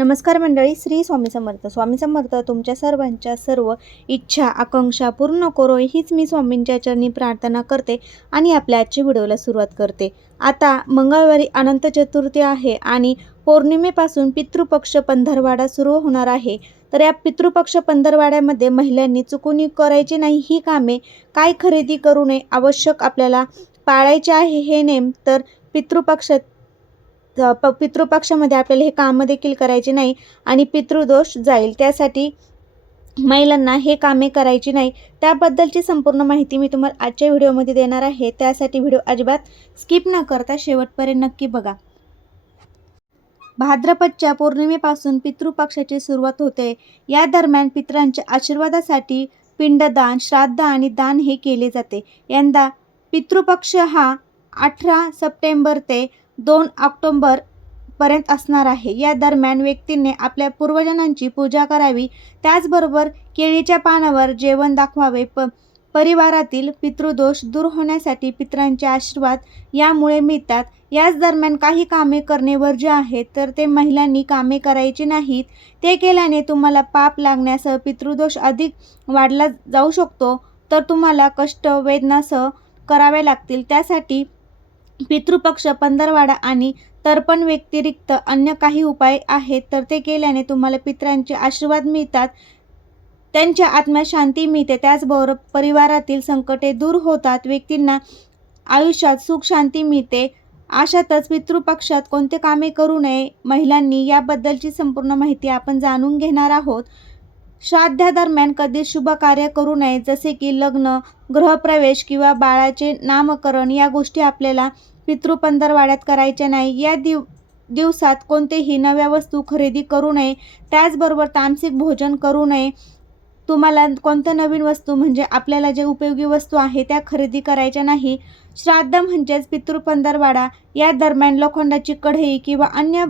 नमस्कार मंडळी श्री स्वामी समर्थ. स्वामी समर्थ तुमच्या सर्वांच्या सर्व इच्छा आकांक्षा पूर्ण करो हीच मी स्वामींच्या चरणी प्रार्थना करते आणि आपल्या आजच्या व्हिडिओला सुरुवात करते. आता मंगळवारी अनंत चतुर्थी आहे आणि पौर्णिमेपासून पितृपक्ष पंधरवाडा सुरू होणार आहे. तर या पितृपक्ष पंधरवाड्यामध्ये महिलांनी चुकून करायची नाही ही कामे काय खरेदी करू नये आवश्यक आपल्याला पाळायचे आहे हे नेम तर पितृपक्षात प पितृपक्षामध्ये आपल्याला हे कामं देखील करायची नाही आणि पितृदोष जाईल. त्यासाठी महिलांना हे कामे करायची नाही. त्याबद्दलची संपूर्ण माहिती मी तुम्हाला आजच्या व्हिडिओमध्ये देणार आहे. त्यासाठी व्हिडिओ अजिबात स्किप न करता शेवटपर्यंत नक्की बघा. भाद्रपदच्या पौर्णिमेपासून पितृपक्षाची सुरुवात होते. या दरम्यान पितरांच्या आशीर्वादासाठी पिंडदान श्राद्ध आणि दान हे केले जाते. यंदा पितृपक्ष हा अठरा सप्टेंबर ते दोन ऑक्टोंबर पर्यंत असणार आहे. या दरम्यान व्यक्तींनी आपल्या पूर्वजनांची पूजा करावी. त्याचबरोबर केळीच्या पानावर जेवण दाखवावे. प परिवारातील पितृदोष दूर होण्यासाठी पितरांचे आशीर्वाद यामुळे मिळतात. याच दरम्यान काही कामे करणे वर्ज्य आहे. तर ते महिलांनी कामे करायची नाहीत. ते केल्याने तुम्हाला पाप लागण्यासह पितृदोष अधिक वाढला जाऊ शकतो. तर तुम्हाला कष्ट वेदनासह करावे लागतील. त्यासाठी पितृपक्ष पंधरवाडा आणि तर्पण व्यतिरिक्त अन्य काही उपाय आहेत तर ते केल्याने तुम्हाला पितरांचे आशीर्वाद मिळतात त्यांच्या आत्म्यात शांती मिळते. त्याचबरोबर परिवारातील संकटे दूर होतात व्यक्तींना आयुष्यात सुख शांती मिळते. अशातच पितृपक्षात कोणते कामे करू नये महिलांनी याबद्दलची संपूर्ण माहिती आपण जाणून घेणार आहोत. श्राद्धादरम्यान कधी शुभ कार्य करू नये जसे की लग्न गृहप्रवेश किंवा बाळाचे नामकरण या गोष्टी आपल्याला पितृपंधरवाड्यात करायच्या नाही. या दिव दिवसात कोणतेही नव्या वस्तू खरेदी करू नये. त्याचबरोबर तामसिक भोजन करू नये. तुम्हाला कोणत्या नवीन वस्तू म्हणजे आपल्याला जे उपयोगी वस्तू आहे त्या खरेदी करायच्या नाही. श्राद्ध म्हणजेच पितृपंधरवाडा. या दरम्यान लोखंडाची कढई किंवा अन्य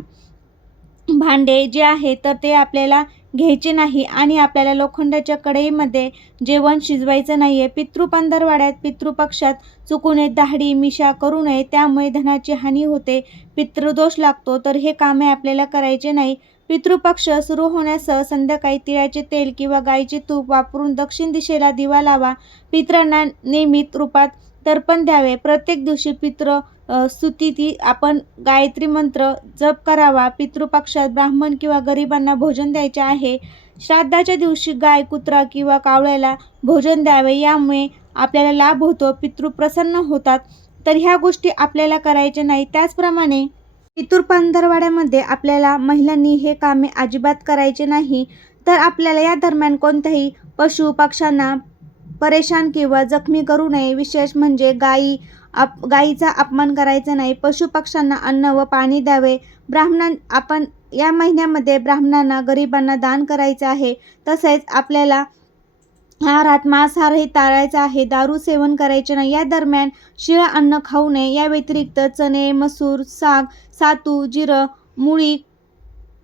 भांडे जे आहे तर ते आपल्याला घ्यायचे नाही आणि आपल्याला लोखंडाच्या कढईमध्ये जेवण शिजवायचं नाही आहे पितृपंधरवाड्यात पितृपक्षात चुकू नये दाढी मिशा करू नये त्यामुळे धनाची हानी होते पितृदोष लागतो. तर हे कामे आपल्याला करायचे नाही. पितृपक्ष सुरू होण्यासह संध्याकाळी तिळाचे तेल किंवा गाईचे तूप वापरून दक्षिण दिशेला दिवा लावा. पित्रांना नियमित रूपात तर्पण द्यावे. प्रत्येक दिवशी पित्र स्तुती आपण गायत्री मंत्र जप करावा. पितृपक्षात ब्राह्मण किंवा गरिबांना भोजन द्यायचे आहे. श्राद्धाच्या दिवशी गाय कुत्रा किंवा कावळ्याला भोजन द्यावे. यामुळे आपल्याला लाभ होतो. पितृ प्रसन्न होतात. तर ह्या गोष्टी आपल्याला करायच्या नाही. त्याचप्रमाणे इतूर पंधरवाड्यामध्ये आपल्याला महिलांनी हे कामे अजिबात करायचे नाही तर आपल्याला या दरम्यान कोणत्याही पशु पक्ष्यांना परेशान किंवा जखमी करू नये. विशेष म्हणजे गायी आप गायीचा अपमान करायचा नाही. पशुपक्ष्यांना अन्न व पाणी द्यावे. ब्राह्मणां आपण या महिन्यामध्ये ब्राह्मणांना गरिबांना दान करायचे आहे. तसेच आपल्याला आहारात मांसाहार हे टाळायचा आहे. दारू सेवन करायचे नाही. या दरम्यान शिळं अन्न खाऊ नये. या व्यतिरिक्त चणे मसूर साग सातू जिरं मुळी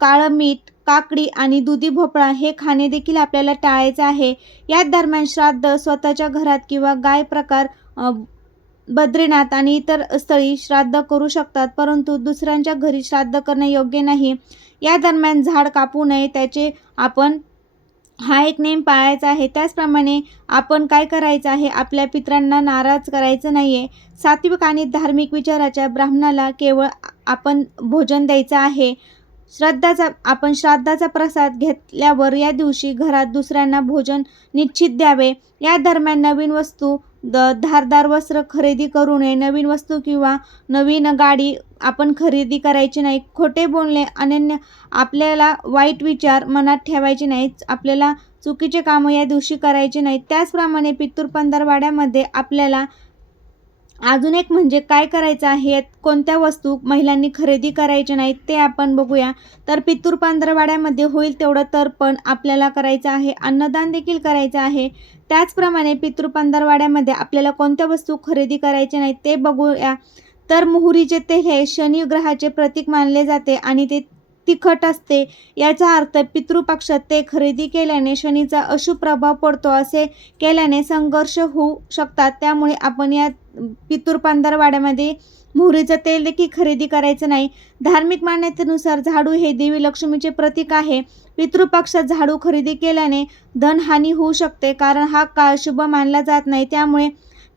काळं मीठ काकडी आणि दुधी भोपळा हे खाणे देखील आपल्याला टाळायचे आहे. या दरम्यान श्राद्ध स्वतःच्या घरात किंवा गाय प्रकार बद्रीनाथ आणि इतर स्थळी श्राद्ध करू शकतात परंतु दुसऱ्यांच्या घरी श्राद्ध करणे योग्य नाही. या दरम्यान झाड कापू नये. त्याचे आपण हा एक नेम पाळायचा आहे. त्याचप्रमाणे आपण काय करायचं आहे? आपल्या पित्रांना नाराज करायचं नाही आहे सात्विक आणि धार्मिक विचाराच्या ब्राह्मणाला केवळ आपण भोजन द्यायचं आहे. श्रद्धाचा आपण श्राद्धाचा प्रसाद घेतल्यावर या दिवशी घरात दुसऱ्यांना भोजन निश्चित द्यावे. या दरम्यान नवीन वस्तू द धारदार वस्त्र खरेदी करू नये नवीन वस्तू किंवा नवीन गाडी आपण खरेदी करायची नाही. खोटे बोलणे अनन्य आपल्याला वाईट विचार मनात ठेवायचे नाहीत. आपल्याला चुकीचे कामं या दिवशी करायचे नाही त्याचप्रमाणे पितृपंधरवाड्यामध्ये आपल्याला अजून एक म्हणजे काय करायचं आहे? कोणत्या वस्तू महिलांनी खरेदी करायच्या नाहीत ते आपण बघूया. तर पितूर पंधरवाड्यामध्ये होईल तेवढं तर्पण आपल्याला करायचं आहे अन्नदान देखील करायचं आहे. त्याचप्रमाणे पितृ पंधरवाड्यामध्ये आपल्याला कोणत्या वस्तू खरेदी करायच्या नाहीत ते बघूया. तर मोहरीचे तेल हे शनी ग्रहाचे प्रतीक मानले जाते आणि ते तिखट असते. याचा अर्थ पितृपक्षात ते खरेदी केल्याने शनीचा अशुभ प्रभाव पडतो असे केल्याने संघर्ष होऊ शकतात. त्यामुळे आपण या पितूर पंधरवाड्यामध्ये मोहरीचं तेल देखील खरेदी करायचं नाही. धार्मिक मान्यतेनुसार झाडू हे देवी लक्ष्मीचे प्रतीक आहे. पितृपक्षात झाडू खरेदी केल्याने धनहानी होऊ शकते कारण हा काळ शुभ मानला जात नाही. त्यामुळे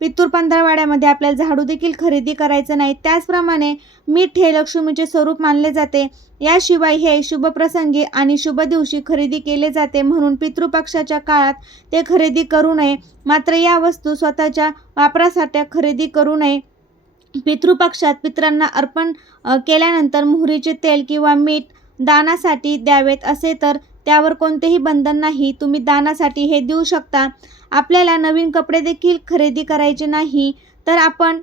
पितृ पंधरवाड्यामध्ये आपल्याला झाडू देखील खरेदी करायचं नाही. त्याचप्रमाणे मीठ हे लक्ष्मीचे स्वरूप मानले जाते. याशिवाय हे शुभप्रसंगी आणि शुभ दिवशी खरेदी केले जाते म्हणून पितृपक्षाच्या काळात ते खरेदी करू नये. मात्र या वस्तू स्वतःच्या वापरासाठी खरेदी करू नये. पितृपक्षात पितरांना अर्पण केल्यानंतर मोहरीचे तेल किंवा मीठ दानासाठी द्यावेत असे तर त्यावर कोणतेही बंधन नाही. तुम्ही दानासाठी हे देऊ शकता. आपल्याला नवीन कपडे देखील खरेदी करायचे नाही तर आपण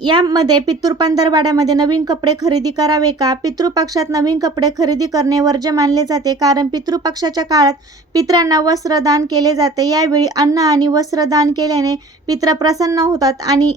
यामध्ये पितृ पंधरवाड्यामध्ये नवीन कपडे खरेदी करावे का? पितृपक्षात नवीन कपडे खरेदी करणे वर्ज्य मानले जाते कारण पितृपक्षाच्या काळात पितरांना वस्त्रदान केले जाते. यावेळी अन्न आणि वस्त्रदान केल्याने पित्र प्रसन्न होतात आणि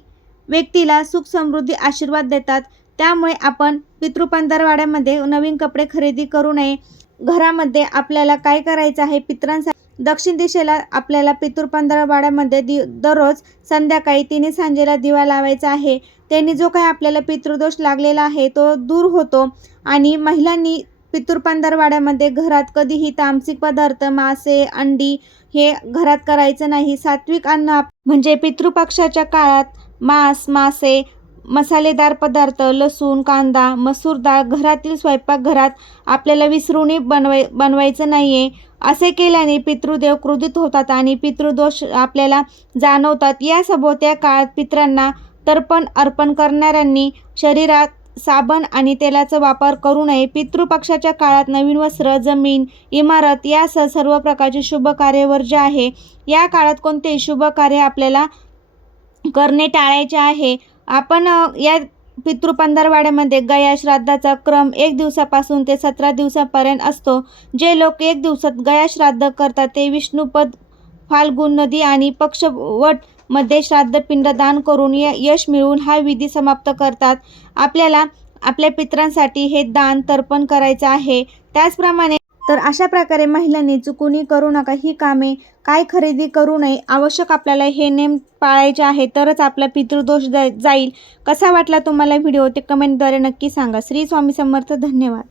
व्यक्तीला सुख समृद्धी आशीर्वाद देतात. त्यामुळे आपण पितृ पंधरवाड्यामध्ये नवीन कपडे खरेदी करू नये. घरामध्ये आपल्याला काय करायचं आहे? पितरांसाठी दक्षिण दिशेला आपल्याला पितूर पंधरवाड्यामध्ये दि दररोज संध्याकाळी तिने सांजेला दिवा लावायचा आहे. त्यांनी जो काही आपल्याला पितृदोष लागलेला आहे तो दूर होतो आणि महिलांनी पितूर पंधरवाड्यामध्ये घरात कधीही तामसिक पदार्थ मासे अंडी हे घरात करायचं नाही. सात्विक अन्न म्हणजे पितृपक्षाच्या काळात मांस मासे मसालेदार पदार्थ लसूण कांदा मसूर डाळ घरातील स्वयंपाकघरात आपल्याला विसरूनही बनवाय बनवायचं नाही आहे असे केल्याने पितृदेव क्रोधित होतात आणि पितृदोष आपल्याला जाणवतात. या सभोवत्या काळात पितरांना तर्पण अर्पण करणाऱ्यांनी शरीरात साबण आणि तेलाचा वापर करू नये. पितृपक्षाच्या काळात नवीन वस्त्र जमीन इमारत यासह सर्व प्रकारचे शुभ कार्य वर्ज्य आहे. या काळात कोणतेही शुभ कार्य आपल्याला करणे टाळायचे आहे. आपण या पितृपंधरवाड्यामध्ये गया श्राद्धाचा क्रम एक दिवसापासून ते सतरा दिवसापर्यंत असतो. जे लोक एक दिवसात गया श्राद्ध करतात ते विष्णुपद फाल्गुन नदी आणि पक्षवटमध्ये श्राद्ध पिंड दान करून य यश मिळवून हा विधी समाप्त करतात. आपल्याला आपल्या पितरांसाठी हे दान तर्पण करायचं आहे. त्याचप्रमाणे तर अशा प्रकारे महिलांनी चुकूनही करू नका ही कामे काय खरेदी करू नये आवश्यक आपल्याला हे नेम पाळायचे आहे तरच आपला पितृदोष जा जाईल. कसा वाटला तुम्हाला व्हिडिओ? ते कमेंटद्वारे नक्की सांगा. श्री स्वामी समर्थ धन्यवाद.